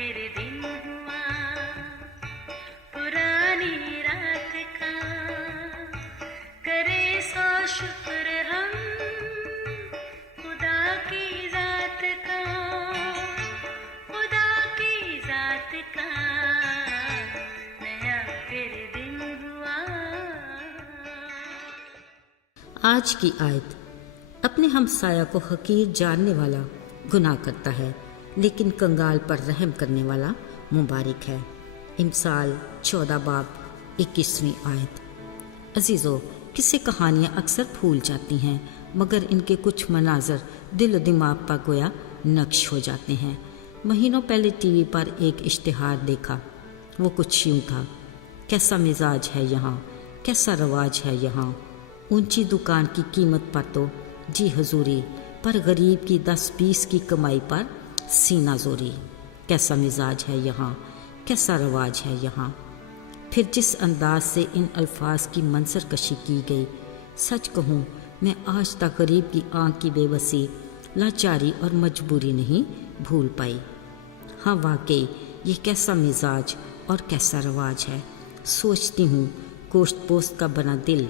फिर दिन हुआ पुरानी रात का, करे सो शुक्र हम खुदा की जात का, खुदा की जात का, नया फिर दिन हुआ। आज की आयत। अपने हमसाया को हकीर जानने वाला गुनाह करता है, लेकिन कंगाल पर रहम करने वाला मुबारक है। इमसाल 14 बाब 21वीं आयत। अजीज़ों, किस्से कहानियाँ अक्सर भूल जाती हैं, मगर इनके कुछ मनाजर दिल और दिमाग पर गोया नक्श हो जाते हैं। महीनों पहले टीवी पर एक इश्तिहार देखा। वो कुछ यूँ था, कैसा मिजाज है यहाँ, कैसा रवाज है यहाँ, ऊंची दुकान की कीमत पर तो जी हजूरी, पर गरीब की 10-20 की कमाई पर सीना जोरी। कैसा मिजाज है यहाँ, कैसा रवाज है यहाँ। फिर जिस अंदाज से इन अल्फाज की मंजर कशी की गई, सच कहूँ मैं आज तक गरीब की आंख की बेबसी, लाचारी और मजबूरी नहीं भूल पाई। हाँ वाकई ये कैसा मिजाज और कैसा रवाज है। सोचती हूँ गोश्त पोस्त का बना दिल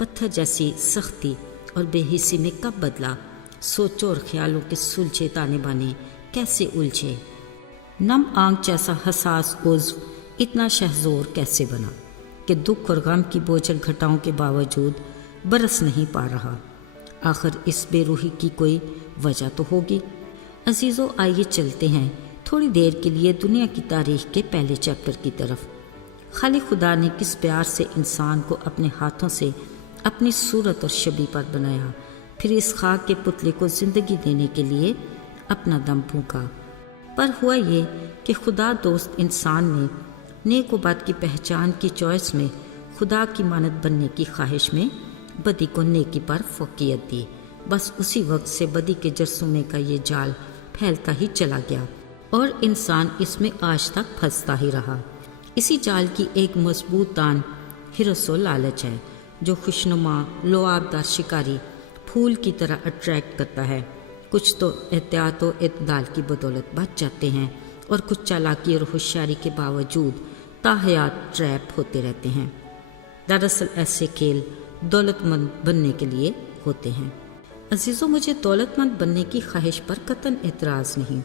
पत्थर जैसी सख्ती और बेहिसी में कब बदला। सोचो और ख्यालों के सुलझे ताने बाने कैसे उलझे। नम आंख जैसा हसास उज़्व इतना शहजोर कैसे बना कि दुख और गम की बोझल घटाओं के बावजूद बरस नहीं पा रहा। आखिर इस बेरूही की कोई वजह तो होगी। अजीज़ों, आइए चलते हैं थोड़ी देर के लिए दुनिया की तारीख के पहले चैप्टर की तरफ। खाली खुदा ने किस प्यार से इंसान को अपने हाथों से अपनी सूरत और शबी पर बनाया, फिर इस खाक के पुतले को ज़िंदगी देने के लिए अपना दम फूंका। पर हुआ ये कि खुदा दोस्त इंसान ने नेक व बद की पहचान की चॉइस में खुदा की मानद बनने की ख्वाहिश में बदी को नेकी पर फौकियत दी। बस उसी वक्त से बदी के जरसूमे का ये जाल फैलता ही चला गया और इंसान इसमें आज तक फंसता ही रहा। इसी जाल की एक मजबूत तान हिर्स व लालच है, जो खुशनुमा लोआबदार शिकारी फूल की तरह अट्रैक्ट करता है। कुछ तो एहतियात व इत्दाल की बदौलत बच जाते हैं और कुछ चालाकी और होशियारी के बावजूद ताहयात ट्रैप होते रहते हैं। दरअसल ऐसे खेल दौलतमंद बनने के लिए होते हैं। अजीज़ों, मुझे दौलतमंद बनने की ख्वाहिश पर कतन एतराज़ नहीं।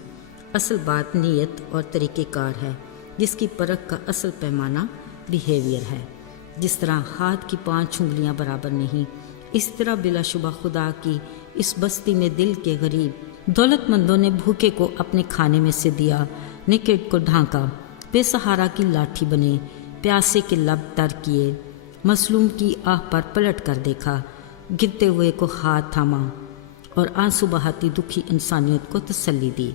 असल बात नीयत और तरीक़ेकार है, जिसकी परख का असल पैमाना बिहेवियर है। जिस तरह हाथ की 5 उंगलियां बराबर नहीं, इस तरह बिलाशुबा खुदा की इस बस्ती में दिल के गरीब दौलतमंदों ने भूखे को अपने खाने में से दिया, निकेट को ढांका, बेसहारा की लाठी बने, प्यासे के लब तर किए, मसलूम की आह पर पलट कर देखा, गिरते हुए को हाथ थामा और आंसू बहाती दुखी इंसानियत को तसल्ली दी।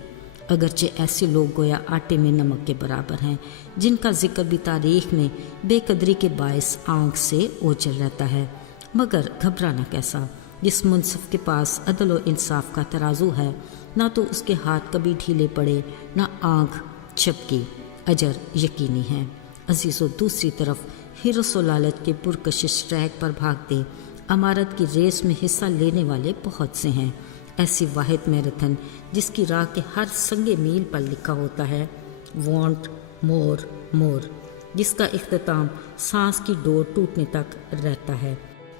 अगरचे ऐसे लोग गोया आटे में नमक के बराबर हैं, जिनका जिक्र भी तारीख में बेकदरी के बायस आंख से ओझल रहता है। मगर घबराना कैसा, जिस मुनसिफ के पास अदल व इंसाफ का तराजू है, ना तो उसके हाथ कभी ढीले पड़े, ना आंख झपकी, अजर यकीनी है। अजीज़ों, दूसरी तरफ हिर्स व लालच के पुरकशिश ट्रैक पर भागते अमारत की रेस में हिस्सा लेने वाले बहुत से हैं। ऐसी वाहिद मैराथन जिसकी राह के हर संगे मील पर लिखा होता है वांट मोर मोर, जिसका इख्तिताम सांस की डोर टूटने तक रहता है।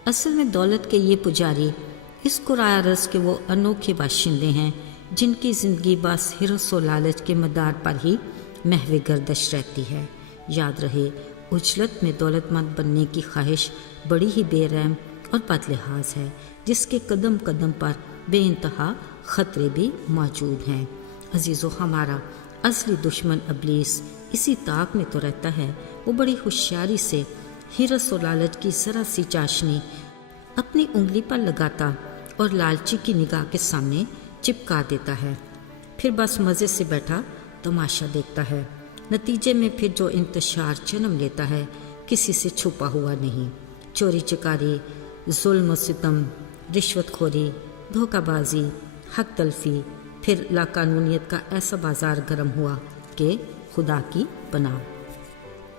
असल में दौलत के ये पुजारी इस कुराया रस के वो अनोखे बाशिंदे हैं, जिनकी ज़िंदगी बस हिर्स व लालच के मदार पर ही महवे गर्दश रहती है। याद रहे, उजलत में दौलतमंद बनने की ख्वाहिश बड़ी ही बेरहम और बदलिहाज है, जिसके कदम कदम पर बेइंतहा ख़तरे भी मौजूद हैं। अजीज़ों, हमारा असली दुश्मन इब्लीस इसी ताक में तो रहता है। वो बड़ी होशियारी से हिर्स और लालच की ज़रा सी चाशनी अपनी उंगली पर लगाता और लालची की निगाह के सामने चिपका देता है। फिर बस मज़े से बैठा तमाशा देखता है। नतीजे में फिर जो इंतशार जन्म लेता है, किसी से छुपा हुआ नहीं। चोरी चकारी, जुल्म सितम, रिश्वतखोरी, धोखाबाजी, हक तलफी, फिर लाकानूनियत का ऐसा बाजार गर्म हुआ कि खुदा की पनाह।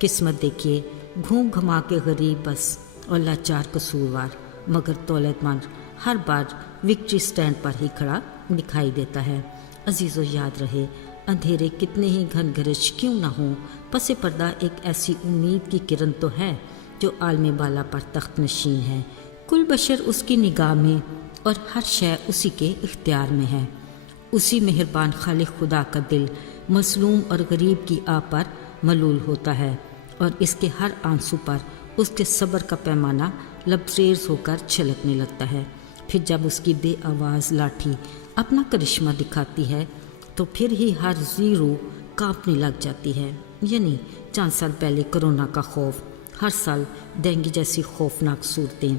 किस्मत देखिए, घूम घुमा के गरीब बस और लाचार कसूरवार, मगर दौलतमंद हर बार विक्ट्री स्टैंड पर ही खड़ा दिखाई देता है। عزیزو یاد رہے اندھیرے کتنے ہی گھن گرج کیوں نہ ہوں، پس پردہ ایک ایسی امید کی کرن تو ہے جو عالم بالا پر تخت نشین ہے۔ کل بشر اس کی نگاہ میں اور ہر شے اسی کے اختیار میں ہے۔ اسی مہربان خالق خدا کا دل مظلوم اور غریب کی آہ پر ملول ہوتا ہے اور اس کے ہر آنسو پر اس کے صبر کا پیمانہ لبریز ہو کر چھلکنے لگتا ہے۔ پھر جب اس کی بے آواز لاٹھی اپنا کرشمہ دکھاتی ہے تو پھر ہی ہر زیرو کانپنے لگ جاتی ہے۔ یعنی 4 سال پہلے کرونا کا خوف، ہر سال ڈینگی جیسی خوفناک صورتیں،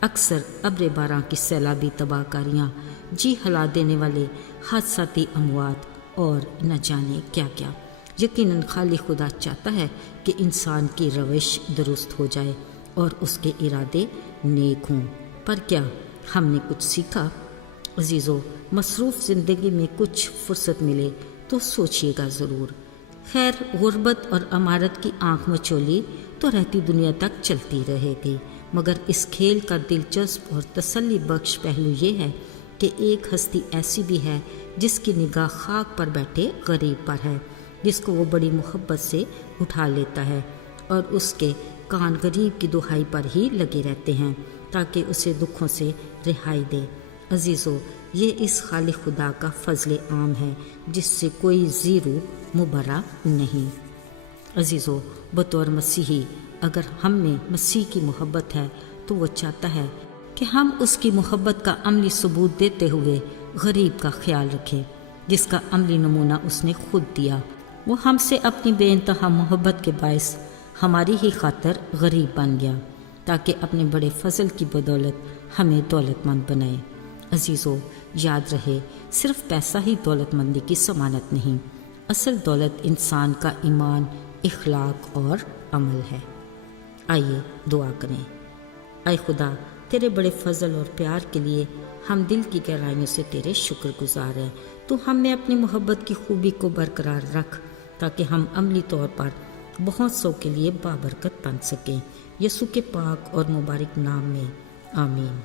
اکثر ابر باران کی سیلابی تباہ کاریاں، جی ہلا دینے والے حادثاتی اموات اور نہ جانے کیا کیا۔ یقیناً خالق خدا چاہتا ہے کہ انسان کی روش درست ہو جائے اور اس کے ارادے نیک ہوں، پر کیا ہم نے کچھ سیکھا؟ عزیزو، مصروف زندگی میں کچھ فرصت ملے تو سوچیے گا ضرور۔ خیر، غربت اور امارت کی آنکھ مچولی تو رہتی دنیا تک چلتی رہے گی، مگر اس کھیل کا دلچسپ اور تسلی بخش پہلو یہ ہے کہ ایک ہستی ایسی بھی ہے جس کی نگاہ خاک پر بیٹھے غریب پر ہے، جس کو وہ بڑی محبت سے اٹھا لیتا ہے اور اس کے کان غریب کی دہائی پر ہی لگے رہتے ہیں تاکہ اسے دکھوں سے رہائی دے۔ عزیزو، یہ اس خالق خدا کا فضل عام ہے جس سے کوئی زیرو مبرہ نہیں۔ عزیزو، بطور مسیحی اگر ہم میں مسیح کی محبت ہے تو وہ چاہتا ہے کہ ہم اس کی محبت کا عملی ثبوت دیتے ہوئے غریب کا خیال رکھیں، جس کا عملی نمونہ اس نے خود دیا۔ وہ ہم سے اپنی بے انتہا محبت کے باعث ہماری ہی خاطر غریب بن گیا تاکہ اپنے بڑے فضل کی بدولت ہمیں دولت مند بنائے۔ عزیزو، یاد رہے صرف پیسہ ہی دولت مندی کی ضمانت نہیں، اصل دولت انسان کا ایمان، اخلاق اور عمل ہے۔ آئیے دعا کریں۔ اے خدا، تیرے بڑے فضل اور پیار کے لیے ہم دل کی گہرائیوں سے تیرے شکر گزار ہیں۔ تو ہم میں اپنی محبت کی خوبی کو برقرار رکھ تاکہ ہم عملی طور پر بہت سو کے لیے بابرکت بن سکیں۔ یسوع کے پاک اور مبارک نام میں آمین۔